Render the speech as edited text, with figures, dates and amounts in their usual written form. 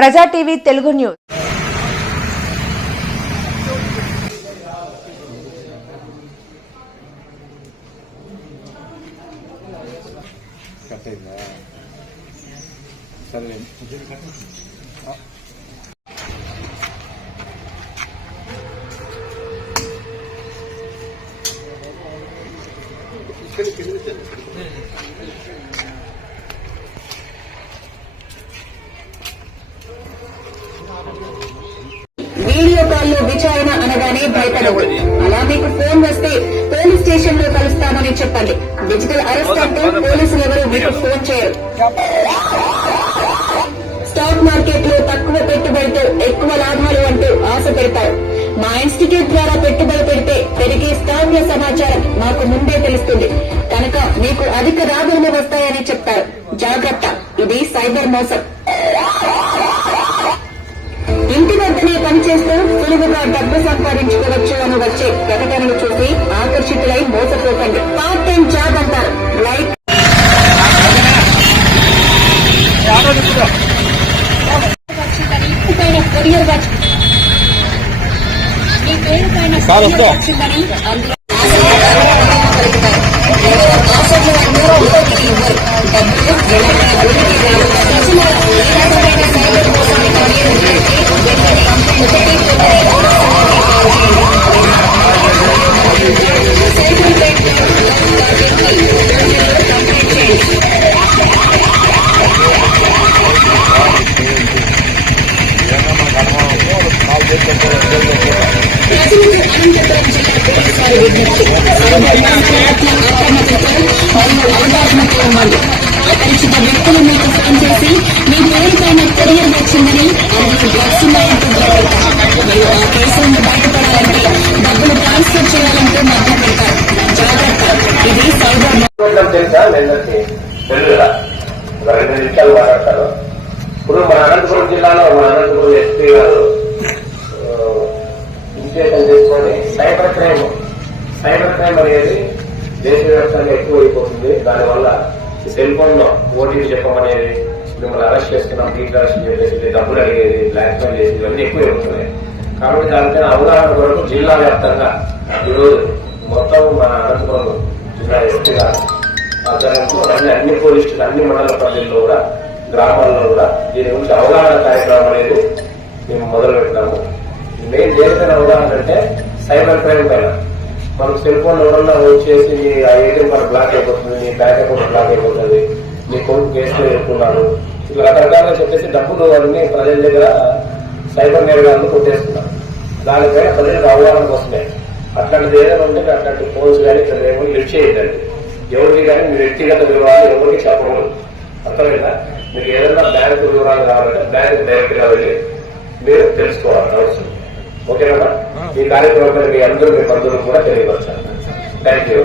ప్రజా TV Telugu news. Video కాల్లో విచారణ అనగానే భయపడవు. అలా మీకు ఫోన్ వస్తే పోలీస్ స్టేషన్ లో కలుస్తామని చెప్పండి. డిజిటల్ అరెస్ట్ అంటే పోలీసులు ఎవరు మీకు ఫోన్ చేయరు. స్టాక్ మార్కెట్ లో తక్కువ పెట్టుబడితో ఎక్కువ లాభాలు అంటూ ఆశ పెడతారు. మా ఇన్స్టిట్యూట్ ద్వారా పెట్టుబడి పెడితే పెరిగే స్టాక్ల సమాచారం మాకు ముందే తెలుస్తుంది కనుక మీకు అధిక రాబడులు వస్తాయని చెప్తారు. జాగ్రత్త, ఇది సైబర్ మోసం. ఇంటి వద్దనే పనిచేస్తూ సులువుగా డబ్బు సంపాదించుకోవచ్చు అని వచ్చే ప్రకటనలు చూసి ఆకర్షితులై మోసపోకండి. పార్ట్ టైం జాబ్ అంటారు. లైక్ కొరియర్ వచ్చిందని అపరిచిత వ్యక్తులు మీకు ఫోన్ చేసి మీ పేరుపైన కొరియర్ వచ్చిందని డ్రగ్స్ ఉన్నాయంటూ మీరు ఆ కేసు నుండి బయటపడాలంటే డబ్బులు ట్రాన్స్ఫర్ చేయాలంటూ మధ్య పెడతారు. జాగ్రత్త, ఇది సైబర్. రెండు నిమిషాలు మాట్లాడతారు. ఇప్పుడు మన అనంతపురం జిల్లాలో మన అనంతపురం ఎస్పీ గారు ఇనిషియేషన్ చేసుకొని సైబర్ క్రైమ్ అనేది దేశవ్యాప్తంగా ఎక్కువైపోతుంది. దానివల్ల సెల్ ఫోన్ లో ఓటీపీ చెప్పమనేది, మిమ్మల్ని అరెస్ట్ చేస్తున్నాం, డీట్ అరెస్ట్ చేసేది, డబ్బులు అడిగేది, బ్లాక్ మెయిల్ చేసేది ఇవన్నీ ఎక్కువైపోతున్నాయి. కాబట్టి దానిపైన అవగాహన కొరకు జిల్లా వ్యాప్తంగా ఈరోజు మొత్తం మన అనంతపురం జిల్లా ఎస్పీ గారు ఆధ్వర్యంలో అన్ని పోలీస్ స్టేషన్, అన్ని మండల పరిధిలో కూడా, గ్రామాల్లో కూడా దీని గురించి అవగాహన కార్యక్రమం అనేది మేము మొదలు పెట్టినాము. మెయిన్ దేనిపైన అవగాహన అంటే సైబర్ క్రైమ్ పైన. మనకు సెల్ ఫోన్ ఎవరన్నా వచ్చేసి ఆ ఏటీఎం కార్డు బ్లాక్ అయిపోతుంది, నీ బ్యాంక్ అకౌంట్ బ్లాక్ అయిపోతుంది, నీ కొడుకు కేసులో ఎదుర్కొన్నాడు, ఇట్లా రకరకాలుగా చెప్పేసి డబ్బులు అన్ని ప్రజల దగ్గర సైబర్ నేరగాళ్ళు కొట్టేస్తున్నారు. దానిపైన ప్రజలకు అవగాహన కోసమే అట్లాంటిది ఏదైనా ఉంటే అట్లాంటి ఫోన్స్ కానీ ఇట్లా ఏమో లిఫ్ట్ చేయదండి. ఎవరికి కానీ మీ వ్యక్తిగత వివరాలు ఎవరికి చెప్పకూడదు. అర్థమైందా? మీకు ఏదైనా బ్యాంకు వివరాలు కావాలంటే బ్యాంకు డైరెక్ట్ గా వెళ్ళి మీరు తెలుసుకోవాలి అవసరం. ఓకేనా? ఈ కార్యక్రమం మీ అందరూ మీ బంధువులు కూడా తెలియపరచాలి. Thank you.